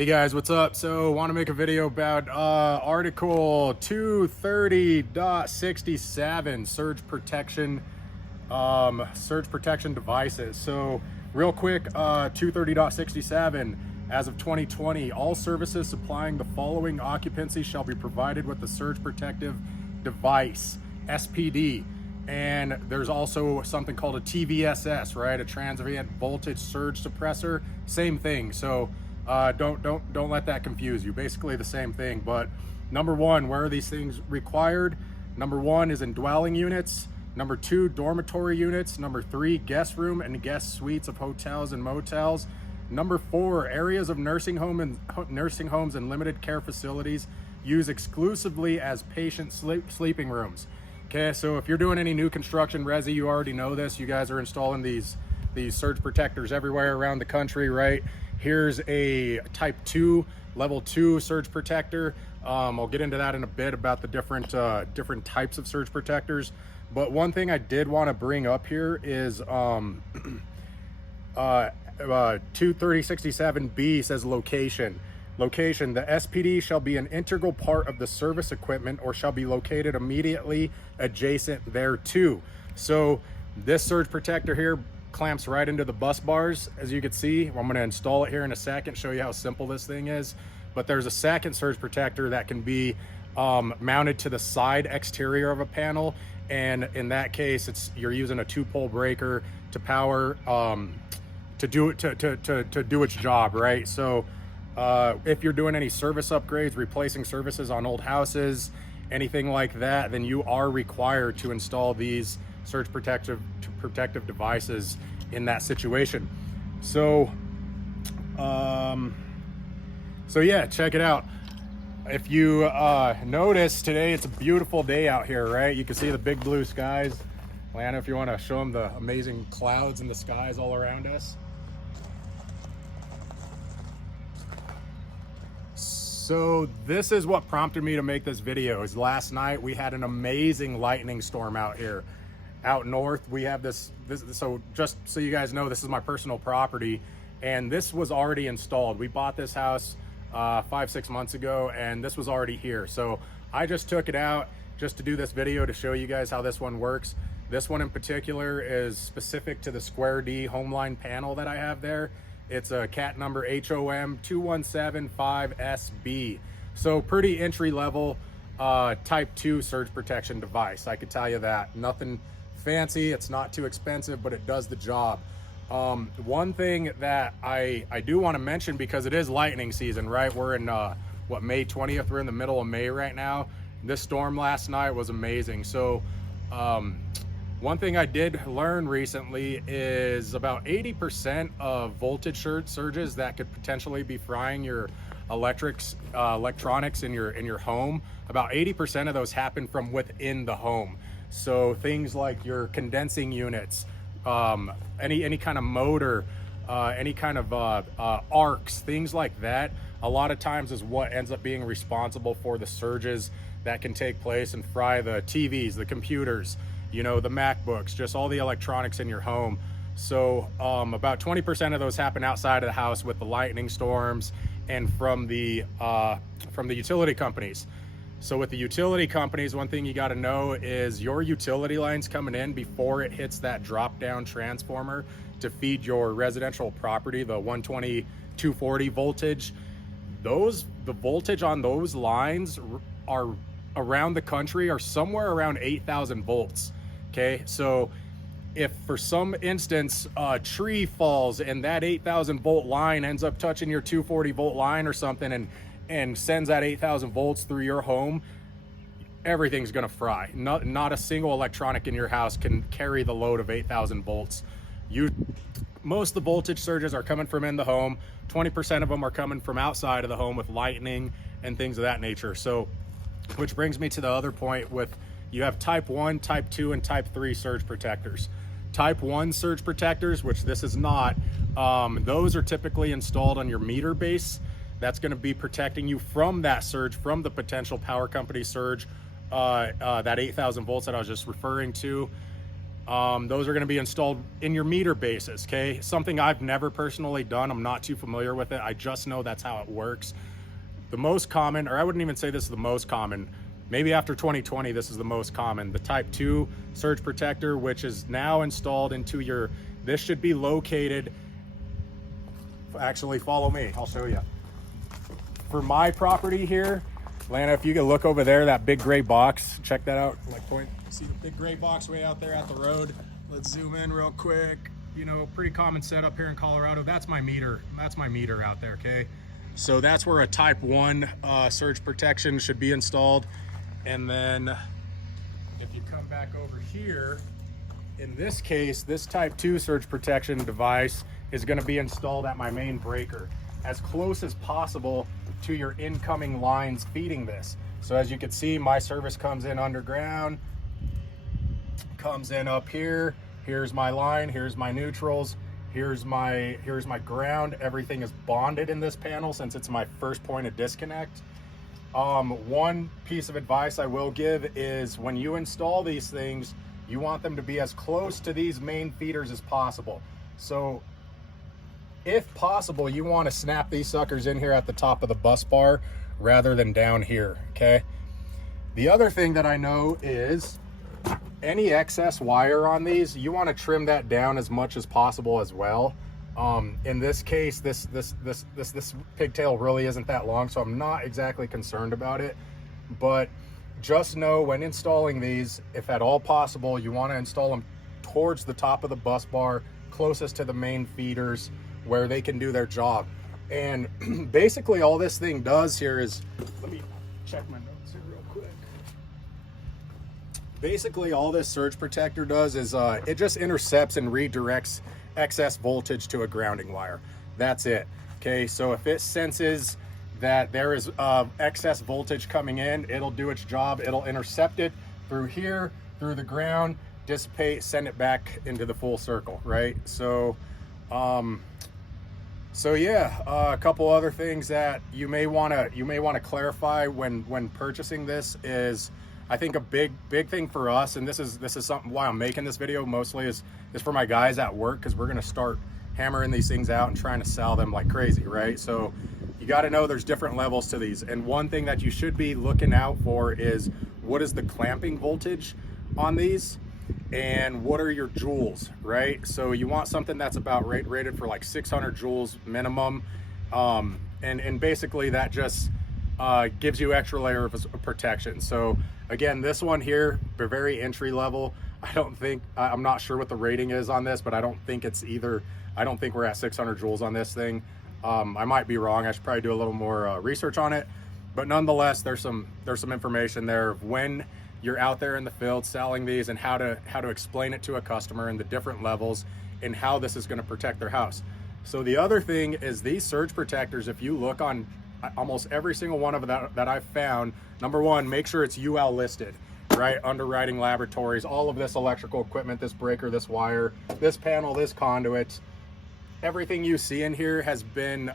Hey guys, what's up? So want to make a video about article 230.67 surge protection devices. So real quick, 230.67, as of 2020, all services supplying the following occupancy shall be provided with the surge protective device, SPD. And there's also something called a TVSS, right? A transient voltage surge suppressor, same thing. So don't let that confuse you. Basically the same thing. But number one, where are these things required? Number one is in dwelling units. Number two, dormitory units. Number three, guest room and guest suites of hotels and motels. Number four, areas of nursing homes and limited care facilities used exclusively as patient sleeping rooms. Okay, so if you're doing any new construction resi, you already know this. You guys are installing these surge protectors everywhere around the country, right? Here's a type 2, level 2 surge protector. I'll get into that in a bit about the different types of surge protectors. But one thing I did want to bring up here is 230.67B says location. Location, the SPD shall be an integral part of the service equipment or shall be located immediately adjacent thereto. So this surge protector here clamps right into the bus bars, as you can see. I'm going to install it here in a second, show you how simple this thing is. But there's a second surge protector that can be mounted to the side exterior of a panel, and in that case you're using a 2-pole breaker to power to do its job, right? So if you're doing any service upgrades, replacing services on old houses, anything like that, then you are required to install these surge protective devices in that situation. So yeah, check it out. If you notice, today it's a beautiful day out here, right? You can see the big blue skies. Lana, if you want to show them the amazing clouds in the skies all around us. So this is what prompted me to make this video. Is last night we had an amazing lightning storm out here. Out north, we have this, so just so you guys know, this is my personal property, and this was already installed. We bought this house 5-6 months ago, and this was already here. So I just took it out just to do this video to show you guys how this one works. This one in particular is specific to the Square D Homeline panel that I have there. It's a cat number HOM 21755SB. So pretty entry level type 2 surge protection device. I could tell you that. Nothing fancy, it's not too expensive, but it does the job. One thing that I do want to mention, because it is lightning season, right? We're in May 20th. We're in the middle of May right now. This storm last night was amazing. So one thing I did learn recently is about 80% of voltage surges that could potentially be frying your electronics in your home, about 80% of those happen from within the home. So things like your condensing units, any kind of motor, any kind of arcs, things like that, a lot of times is what ends up being responsible for the surges that can take place and fry the TVs, the computers, you know, the MacBooks, just all the electronics in your home. So about 20% of those happen outside of the house with the lightning storms and from the utility companies. So with the utility companies, one thing you got to know is your utility lines coming in before it hits that drop down transformer to feed your residential property, the 120, 240 voltage. The voltage on those lines are around the country are somewhere around 8,000 volts. Okay, so if for some instance a tree falls and that 8,000 volt line ends up touching your 240 volt line or something and sends that 8,000 volts through your home, everything's gonna fry. Not a single electronic in your house can carry the load of 8,000 volts. Most of the voltage surges are coming from in the home. 20% of them are coming from outside of the home with lightning and things of that nature. So, which brings me to the other point with, you have type 1, type 2, and type 3 surge protectors. Type 1 surge protectors, which this is not, those are typically installed on your meter base. That's going to be protecting you from that surge, from the potential power company surge, that 8,000 volts that I was just referring to. Those are going to be installed in your meter bases, okay? Something I've never personally done. I'm not too familiar with it. I just know that's how it works. The most common, or I wouldn't even say this is the most common, maybe after 2020, this is the most common, the Type 2 surge protector, which is now installed into your, this should be located, actually follow me, I'll show you. For my property here, Lana, if you can look over there, that big gray box, check that out, like point, see the big gray box way out there at the road? Let's zoom in real quick. You know, pretty common setup here in Colorado. That's my meter out there, okay? So that's where a Type 1 surge protection should be installed. And then if you come back over here, in this case, this Type 2 surge protection device is going to be installed at my main breaker as close as possible to your incoming lines feeding this. So as you can see, my service comes in underground, comes in up here. Here's my line, here's my neutrals, here's my ground. Everything is bonded in this panel since it's my first point of disconnect. One piece of advice I will give is when you install these things, you want them to be as close to these main feeders as possible. So if possible, you want to snap these suckers in here at the top of the bus bar rather than down here, okay? The other thing that I know is any excess wire on these, you want to trim that down as much as possible as well. In this case, this pigtail really isn't that long, so I'm not exactly concerned about it. But just know when installing these, if at all possible, you want to install them towards the top of the bus bar, closest to the main feeders where they can do their job. And basically all this thing does here is, let me check my notes here real quick. Basically all this surge protector does is it just intercepts and redirects excess voltage to a grounding wire. That's it. Okay, so if it senses that there is excess voltage coming in, it'll do its job. It'll intercept it through here, through the ground, dissipate, send it back into the full circle, right? So yeah, a couple other things that you may want to clarify when purchasing this is, I think a big thing for us, and this is something why I'm making this video mostly is for my guys at work, because we're gonna start hammering these things out and trying to sell them like crazy, right? So you got to know there's different levels to these, and one thing that you should be looking out for is what is the clamping voltage on these and what are your joules, right? So you want something that's about rated for like 600 joules minimum, and basically that just gives you extra layer of protection. So again, this one here, they're very entry level. I'm not sure what the rating is on this, but I don't think we're at 600 joules on this thing. I might be wrong. I should probably do a little more research on it, but nonetheless, there's some information there of when you're out there in the field selling these and how to explain it to a customer and the different levels and how this is going to protect their house. So the other thing is these surge protectors, if you look on almost every single one of that I've found, number one, make sure it's UL listed, right? Underwriting Laboratories, all of this electrical equipment, this breaker, this wire, this panel, this conduit, everything you see in here has been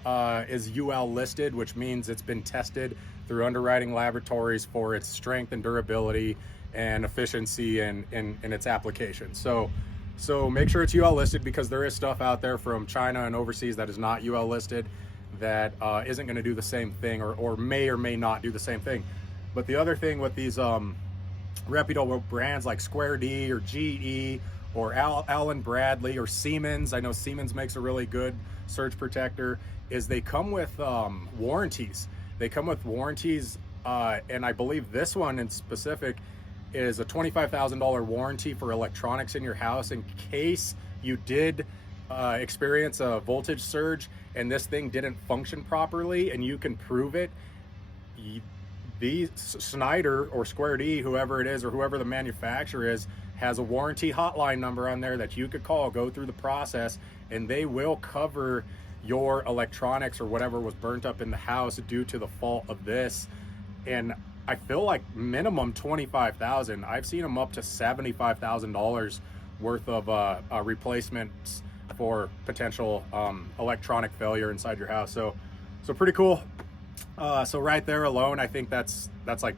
is UL listed, which means it's been tested through Underwriting Laboratories for its strength and durability and efficiency in its application. So make sure it's UL listed, because there is stuff out there from China and overseas that is not UL listed that isn't going to do the same thing, or may not do the same thing. But the other thing with these reputable brands like Square D or GE or Allen Bradley or Siemens, I know Siemens makes a really good surge protector, is they come with warranties. They come with warranties, and I believe this one in specific is a $25,000 warranty for electronics in your house in case you did experience a voltage surge and this thing didn't function properly, and you can prove it. Schneider or Square D, whoever it is, or whoever the manufacturer is, has a warranty hotline number on there that you could call, go through the process, and they will cover your electronics or whatever was burnt up in the house due to the fault of this. And I feel like minimum $25,000. I've seen them up to $75,000 worth of replacements for potential electronic failure inside your house. So pretty cool. So right there alone, I think that's like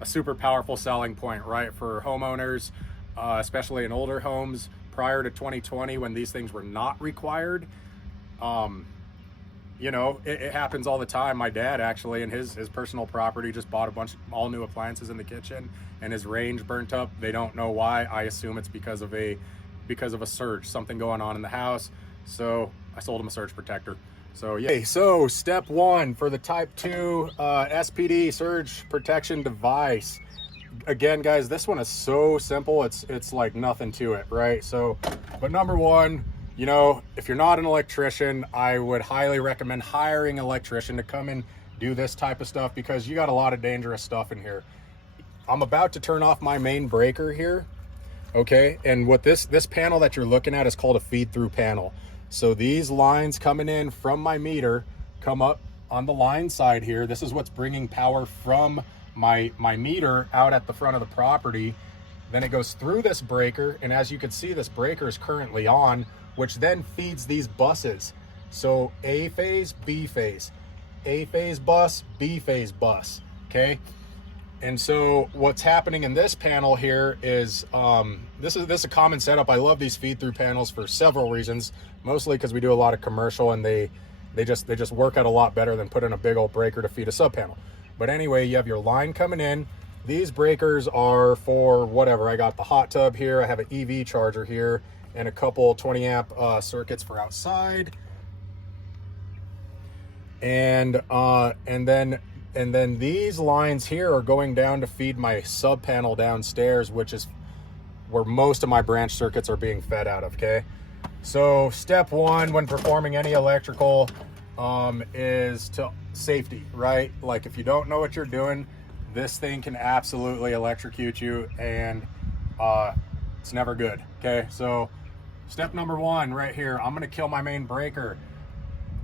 a super powerful selling point, right, for homeowners. especially in older homes prior to 2020 when these things were not required. You know, it happens all the time. My dad actually in his personal property just bought a bunch of all new appliances in the kitchen, and his range burnt up. They don't know why. I assume it's because of a surge, something going on in the house. So I sold him a surge protector. So yeah. So step one for the type 2 SPD surge protection device. Again, guys, this one is so simple. It's like nothing to it, right? So, but number one, you know, if you're not an electrician, I would highly recommend hiring an electrician to come and do this type of stuff, because you got a lot of dangerous stuff in here. I'm about to turn off my main breaker here, okay? And what this panel that you're looking at is called a feed through panel. So these lines coming in from my meter come up on the line side here. This is what's bringing power from my meter out at the front of the property. Then it goes through this breaker, and as you can see, this breaker is currently on, which then feeds these buses. So A phase, B phase, A phase bus, B phase bus, okay? And so what's happening in this panel here is, this is a common setup. I love these feed through panels for several reasons, mostly because we do a lot of commercial, and they just work out a lot better than putting a big old breaker to feed a sub panel. But anyway, you have your line coming in. These breakers are for whatever. I got the hot tub here. I have an EV charger here and a couple 20 amp circuits for outside. And then these lines here are going down to feed my sub panel downstairs, which is where most of my branch circuits are being fed out of, okay? So step one when performing any electrical is to safety, right? Like if you don't know what you're doing, this thing can absolutely electrocute you, and it's never good, okay? So step number one right here, I'm gonna kill my main breaker.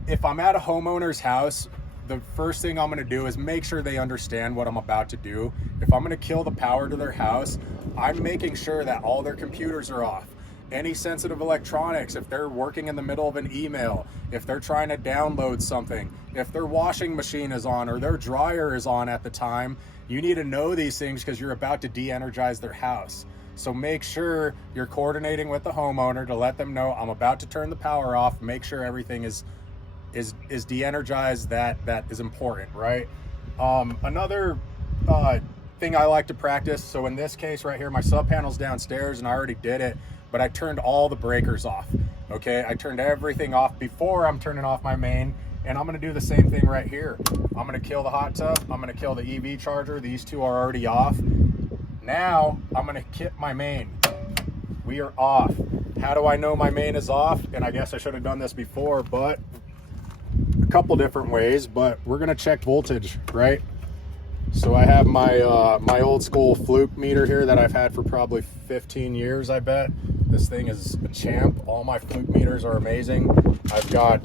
If I'm at a homeowner's house, the first thing I'm gonna do is make sure they understand what I'm about to do. If I'm gonna kill the power to their house, I'm making sure that all their computers are off. Any sensitive electronics, if they're working in the middle of an email, if they're trying to download something, if their washing machine is on or their dryer is on at the time, you need to know these things because you're about to de-energize their house. So make sure you're coordinating with the homeowner to let them know I'm about to turn the power off. Make sure everything is de-energized. That is important, right? Another thing I like to practice, so in this case right here, my sub panel's downstairs and I already did it, but I turned all the breakers off, okay? I turned everything off before I'm turning off my main, and I'm gonna do the same thing right here. I'm gonna kill the hot tub, I'm gonna kill the EV charger. These two are already off. Now I'm gonna kit my main. We are off. How do I know my main is off? And I guess I should have done this before, but a couple different ways, but we're gonna check voltage, right? So I have my my old school Fluke meter here that I've had for probably 15 years, I bet. This thing is a champ. All my Fluke meters are amazing. I've got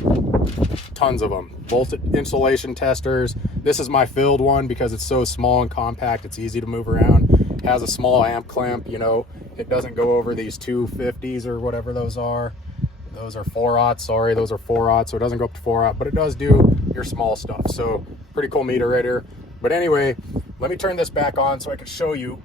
tons of them. Voltage insulation testers. This is my filled one because it's so small and compact. It's easy to move around. It has a small amp clamp, you know. It doesn't go over these 250s or whatever those are. Those are 4-aughts, sorry, those are 4-aughts, so it doesn't go up to 4-aught, but it does do your small stuff. So pretty cool meter right here. But anyway, let me turn this back on so I can show you.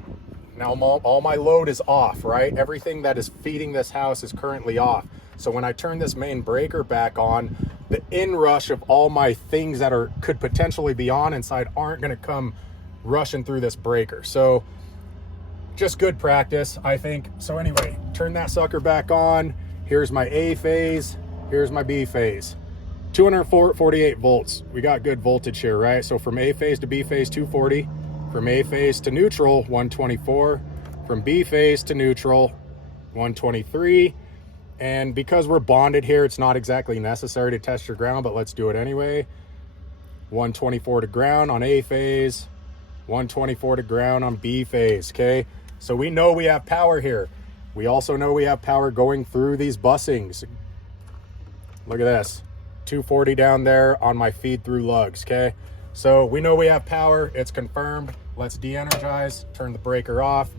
Now all my load is off, right? Everything that is feeding this house is currently off. So when I turn this main breaker back on, the inrush of all my things that could potentially be on inside aren't gonna come rushing through this breaker. So just good practice, I think. So anyway, turn that sucker back on. Here's my A phase, here's my B phase. 248 volts, we got good voltage here, right? So from A phase to B phase, 240. From A phase to neutral, 124. From B phase to neutral, 123. And because we're bonded here, it's not exactly necessary to test your ground, but let's do it anyway. 124 to ground on A phase, 124 to ground on B phase, okay? So we know we have power here. We also know we have power going through these busings. Look at this, 240 down there on my feed through lugs, okay? So we know we have power, it's confirmed. Let's de-energize, turn the breaker off.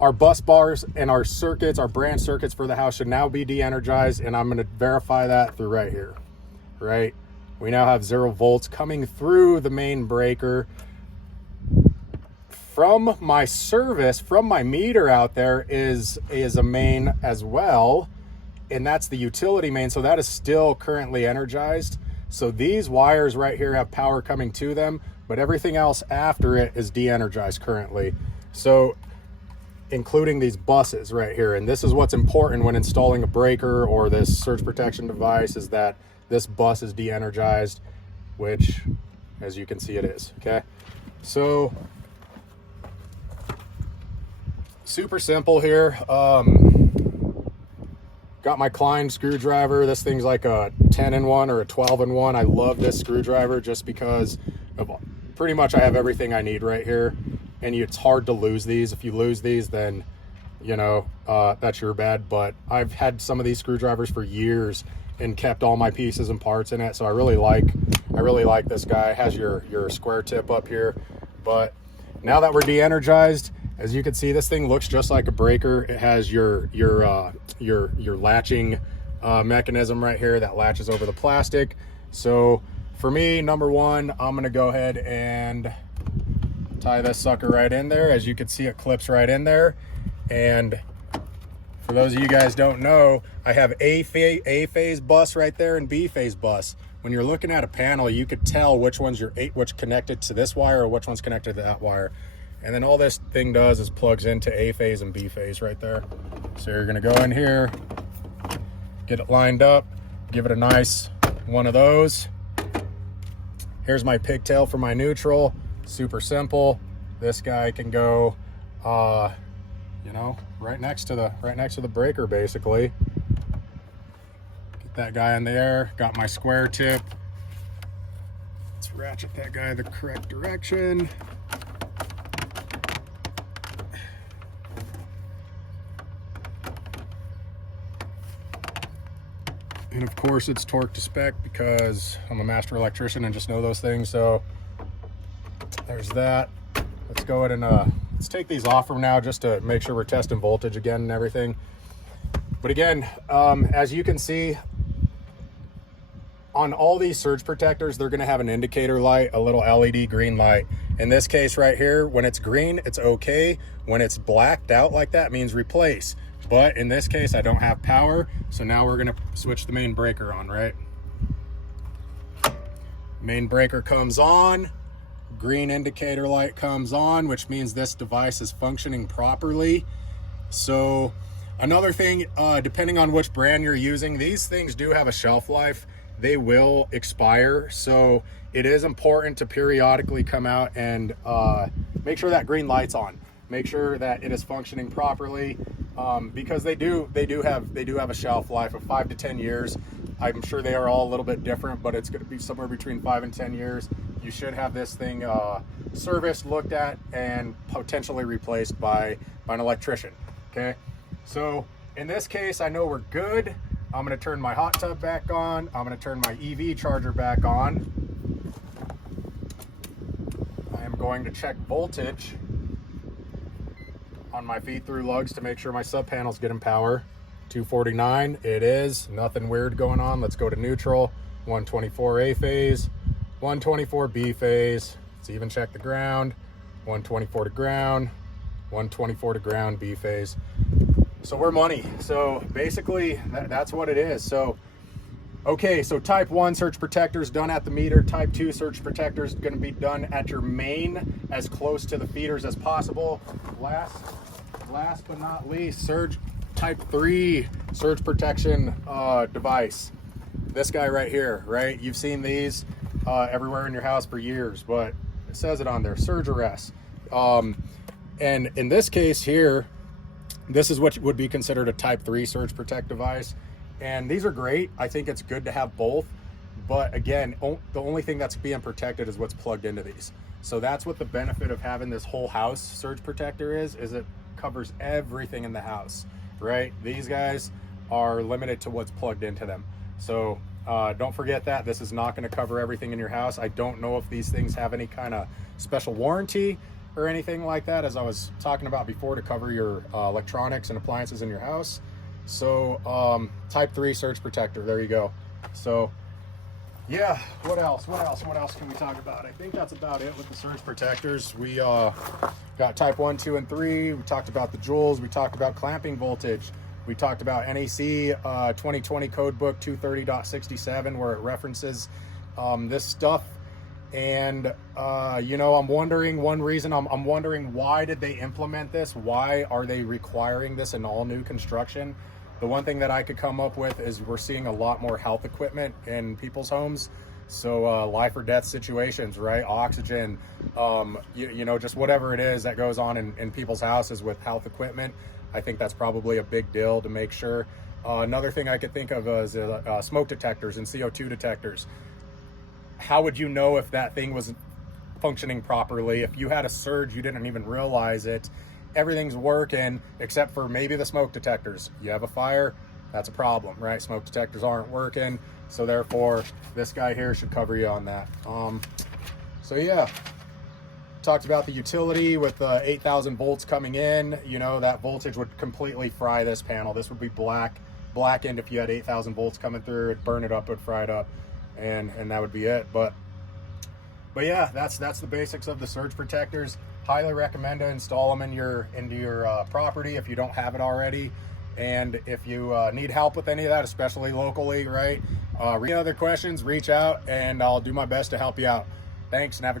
Our bus bars and our circuits, our branch circuits for the house should now be de-energized, and I'm gonna verify that through right here, right? We now have 0 volts coming through the main breaker from my service, from my meter out there is a main as well, and that's the utility main. So that is still currently energized. So these wires right here have power coming to them, but everything else after it is de-energized currently. So including these buses right here. And this is what's important when installing a breaker or this surge protection device, is that this bus is de-energized, which as you can see it is. Okay, so super simple here. Got my Klein screwdriver. This thing's like a 10-in-1 or a 12-in-1. I love this screwdriver just because of pretty much I have everything I need right here. And it's hard to lose these. If you lose these, then, you know, that's your bad. But I've had some of these screwdrivers for years and kept all my pieces and parts in it. So I really like this guy. It has your square tip up here. But now that we're de-energized, as you can see, this thing looks just like a breaker. It has your latching mechanism right here that latches over the plastic. So for me, number one, I'm gonna go ahead and tie this sucker right in there. As you can see, it clips right in there. And for those of you guys don't know, I have A phase bus right there and B phase bus. When you're looking at a panel, you could tell which one's which connected to this wire or which one's connected to that wire. And then all this thing does is plugs into A phase and B phase right there. So you're gonna go in here, get it lined up, give it a nice one of those. Here's my pigtail for my neutral. Super simple. This guy can go, you know, right next to the breaker basically. Get that guy in the air. Got my square tip. Let's ratchet that guy the correct direction. And of course it's torque to spec because I'm a master electrician and just know those things. So there's that. Let's go ahead and let's take these off from now just to make sure we're testing voltage again and everything. But again, as you can see, on all these surge protectors, they're gonna have an indicator light, a little LED green light. In this case right here, when it's green, it's okay. When it's blacked out like that, means replace. But in this case, I don't have power. So now we're gonna switch the main breaker on, right? Main breaker comes on, green indicator light comes on, which means this device is functioning properly. So another thing, depending on which brand you're using, these things do have a shelf life. They will expire. So it is important to periodically come out and make sure that green light's on. Make sure that it is functioning properly, because they do have a shelf life of 5 to 10 years. I'm sure they are all a little bit different, but it's going to be somewhere between 5 and 10 years. You should have this thing serviced, looked at, and potentially replaced by an electrician. Okay, so in this case, I know we're good. I'm going to turn my hot tub back on. I'm going to turn my EV charger back on. I am going to check voltage on my feed-through lugs to make sure my sub panel's getting power. 249, it is. Nothing weird going on. Let's go to neutral. 124 A phase, 124 B phase. Let's even check the ground. 124 to ground, 124 to ground, B phase. So we're money. So basically that's what it is. So okay, so type 1 surge protectors done at the meter. Type 2 surge protectors going to be done at your main, as close to the feeders as possible. Last but not least, type 3 surge protection device. This guy right here, right? You've seen these everywhere in your house for years, but it says it on there, surge arrest. And in this case here, this is what would be considered a type 3 surge protect device. And these are great. I think it's good to have both. But again, the only thing that's being protected is what's plugged into these. So that's what the benefit of having this whole house surge protector is it covers everything in the house, right? These guys are limited to what's plugged into them. So don't forget that. This is not going to cover everything in your house. I don't know if these things have any kind of special warranty or anything like that, as I was talking about before, to cover your electronics and appliances in your house. So type 3 surge protector, there you go. So Yeah, what else can we talk about? I think that's about it with the surge protectors. We got type 1, 2, and 3. We talked about the joules. We talked about clamping voltage. We talked about NEC 2020 code book 230.67, where it references this stuff. And I'm wondering, one reason I'm wondering, why did they implement this? Why are they requiring this in all new construction? The one thing that I could come up with is we're seeing a lot more health equipment in people's homes. So life or death situations, right? Oxygen, just whatever it is that goes on in people's houses with health equipment. I think that's probably a big deal to make sure. Another thing I could think of is smoke detectors and CO2 detectors. How would you know if that thing was functioning properly? If you had a surge, you didn't even realize it. Everything's working except for maybe the smoke detectors. You have a fire, that's a problem, right? Smoke detectors aren't working, so therefore this guy here should cover you on that. So yeah, talked about the utility with 8,000 volts coming in. That voltage would completely fry this panel. This would be blackened if you had 8,000 volts coming through. It'd burn it up, it'd fry it up, and that would be it. But yeah, that's the basics of the surge protectors. Highly recommend to install them into your property if you don't have it already. And if you need help with any of that, especially locally, right? Any other questions, reach out and I'll do my best to help you out. Thanks and have a good